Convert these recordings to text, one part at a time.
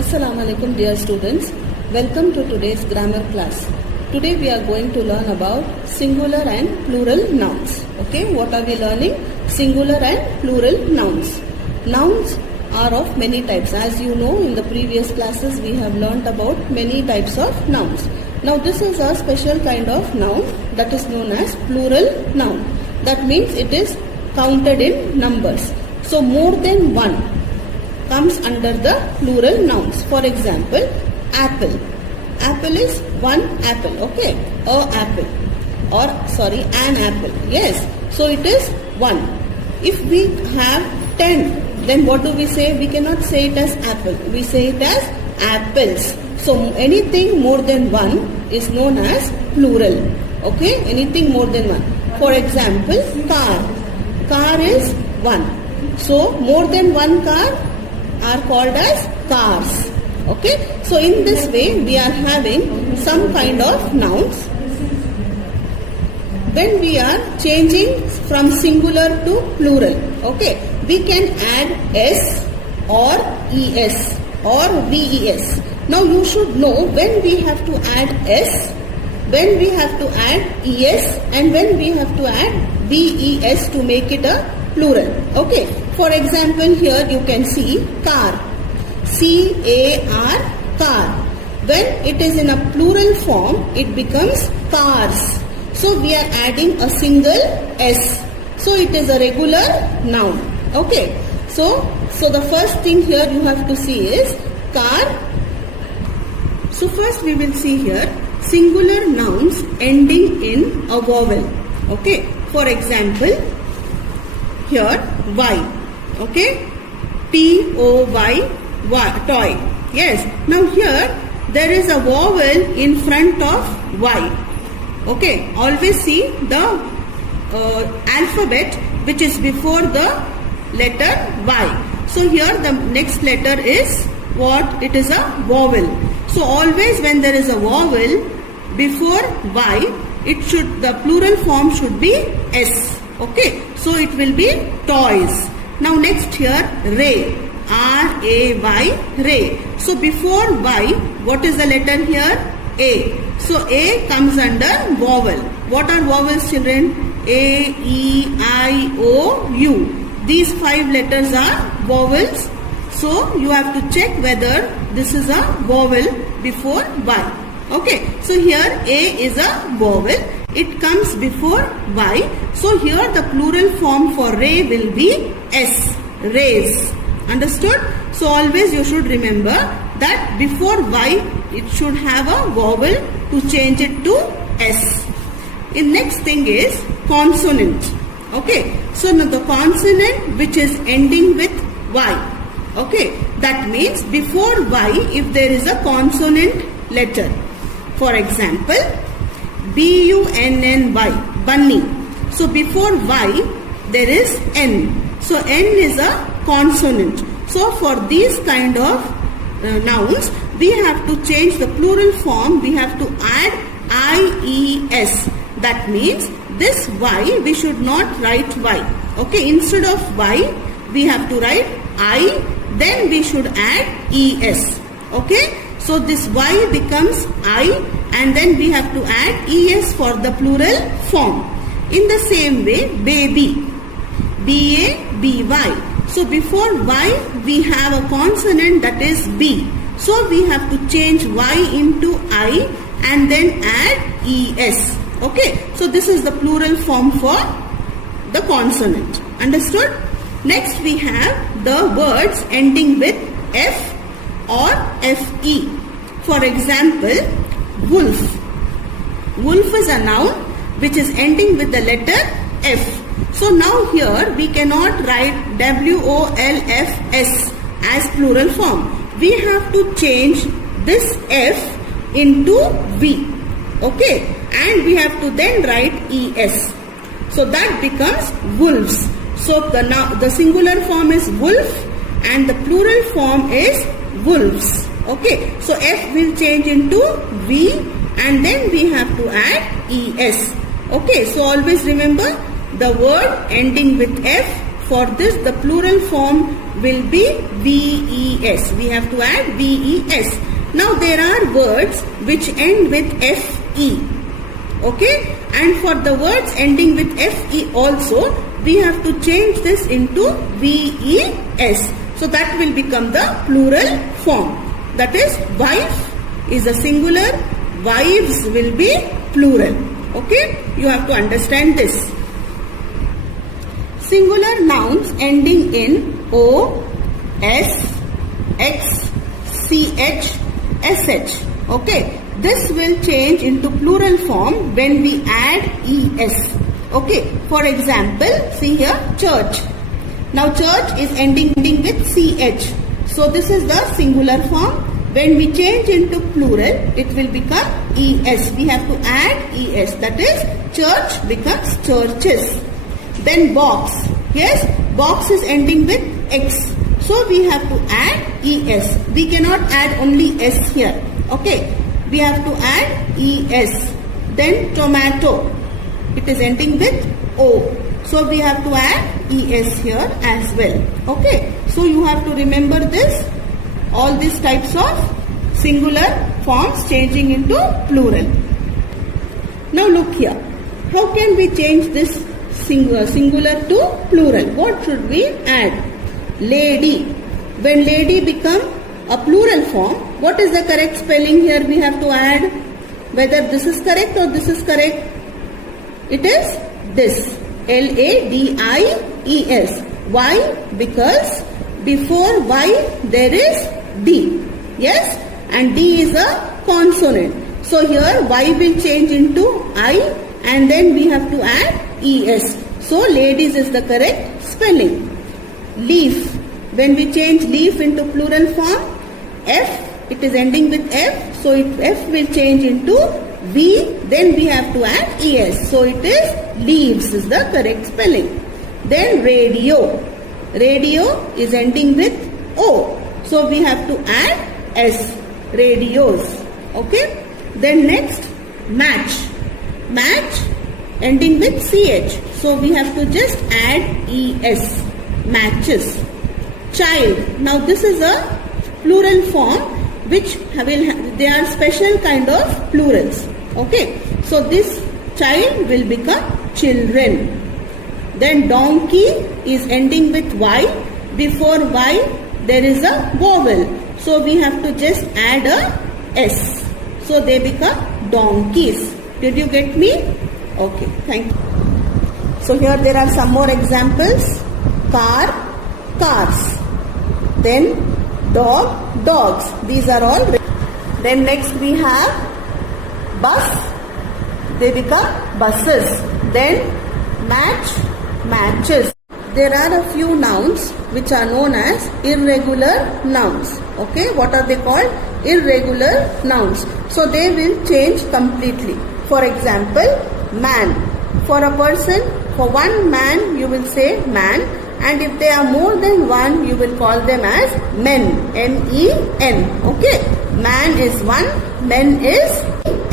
Assalamu alaikum dear students. Welcome to today's grammar class. Today we are going to learn about singular and plural nouns. Okay, what are we learning? Singular and plural nouns. Nouns are of many types. As you know, in the previous classes we have learnt about many types of nouns. Now this is a special kind of noun that is known as plural noun. That means it is counted in numbers. So more than one comes under the plural nouns. For example, apple. Apple is one apple, okay? An apple. An apple. Yes. So it is one. If we have 10, then what do we say? We cannot say it as apple. We say it as apples. So anything more than one is known as plural. Okay? Anything more than one. For example, car. Car is one. So more than one car are called as cars. Okay, so in this way we are having some kind of nouns. When we are changing from singular to plural, okay, we can add s or es or ves. Now you should know when we have to add s, when we have to add es, and when we have to add ves to make it a plural. Okay, for example, here you can see car, C-A-R, car. When it is in a plural form, it becomes cars. So we are adding a single s. So it is a regular noun. Okay, so the first thing here you have to see is car. So first we will see here singular nouns ending in a vowel. Okay, for example, here Y, okay, T-O-Y, toy. Yes, now here there is a vowel in front of Y. Okay, always see the alphabet which is before the letter Y. So here the next letter is what? It is a vowel. So always when there is a vowel before Y, the plural form should be S. Okay, so it will be toys. Now next here, ray, R-A-Y, ray. So before Y, what is the letter here? A. So A comes under vowel. What are vowels, children? A, E, I, O, U. These 5 letters are vowels. So you have to check whether this is a vowel before Y. Okay, so here A is a vowel. It comes before Y. So here the plural form for ray will be S. Rays. Understood? So always you should remember that before Y it should have a vowel to change it to S. The next thing is consonant. Okay. So now the consonant which is ending with Y. Okay. That means before Y if there is a consonant letter. For example, B-U-N-N-Y, bunny. So before Y there is N. So N is a consonant. So for these kind of nouns, we have to change the plural form. We have to add I-E-S. That means this Y, we should not write Y. Okay, instead of Y, we have to write I. Then we should add E-S. Okay, so this Y becomes I. And then we have to add es for the plural form. In the same way, baby, B-A-B-Y. So before Y we have a consonant that is B. So we have to change Y into I and then add es. Okay, so this is the plural form for the consonant. Understood? Next we have the words ending with F or F-E. For example, wolf. Wolf is a noun which is ending with the letter F. So now here we cannot write W-O-L-F-S as plural form. We have to change this F into V. Okay, and we have to then write ES. So that becomes wolves. So the singular form is wolf and the plural form is wolves. Okay, so F will change into V and then we have to add ES. Okay, so always remember the word ending with F. For this the plural form will be VES. We have to add VES. Now there are words which end with FE. Okay, and for the words ending with FE also, we have to change this into VES. So that will become the plural form. That is, wife is a singular, wives will be plural. Okay, you have to understand this. Singular nouns ending in O, S, X, CH, SH. Okay, this will change into plural form when we add ES. Okay, for example, see here, church. Now church is ending with CH. So this is the singular form. When we change into plural, it will become ES. We have to add ES. That is, church becomes churches. Then box. Yes, box is ending with X. So we have to add ES. We cannot add only S here. Okay, we have to add ES. Then tomato. It is ending with O. So we have to add ES here as well. Okay, so you have to remember this. All these types of singular forms changing into plural. Now look here. How can we change this singular to plural? What should we add? Lady. When lady become a plural form, what is the correct spelling here we have to add? Whether this is correct or this is correct? It is this. LADIES. Why? Because before Y there is D. Yes? And D is a consonant. So here Y will change into I and then we have to add ES. So ladies is the correct spelling. Leaf. When we change leaf into plural form, F, it is ending with F. So F will change into V. Then we have to add ES. So it is leaves is the correct spelling. Then radio. Radio is ending with O. So we have to add S. Radios. Okay. Then next, match. Match ending with CH. So we have to just add ES. Matches. Child. Now this is a plural form which they are special kind of plurals. Okay. So this child will become children. Then donkey is ending with Y. Before Y there is a vowel. So we have to just add a S. So they become donkeys. Did you get me? Okay, thank you. So here there are some more examples. Car, cars. Then dog, dogs. These are all. Then next we have bus. They become buses. Then match, matches. There are a few nouns which are known as irregular nouns. Okay, what are they called? Irregular nouns. So they will change completely. For example, man. For a person, for one man you will say man, and if they are more than one you will call them as men. Men. Okay, man is one, men is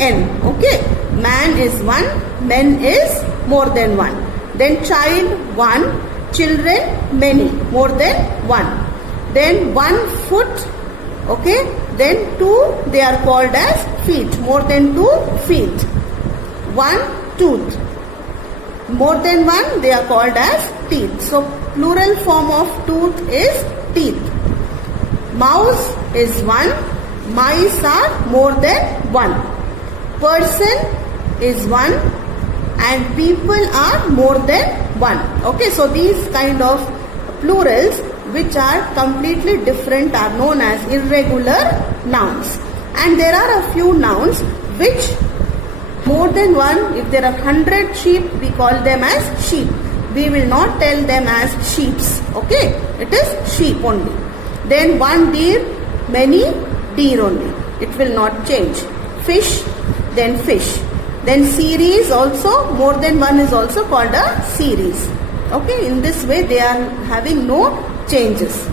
n. Okay, man is one, men is more than one. Then child, one. Children, many, more than one. Then 1 foot, okay. Then 2, they are called as feet, more than 2 feet. 1 tooth, more than 1, they are called as teeth. So plural form of tooth is teeth. Mouse is 1, mice are more than 1. Person is 1 and people are more than 1. Okay, so these kind of plurals which are completely different are known as irregular nouns. And there are a few nouns which more than one. If there are 100 sheep, we call them as sheep. We will not tell them as sheeps. Okay, it is sheep only. Then 1 deer, many deer only. It will not change. Fish, then fish. Then series also, more than one is also called a series. Okay, in this way they are having no changes.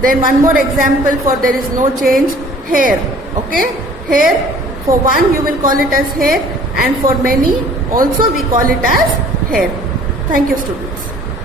Then one more example for there is no change, hair. Okay, hair, for one you will call it as hair and for many also we call it as hair. Thank you, students.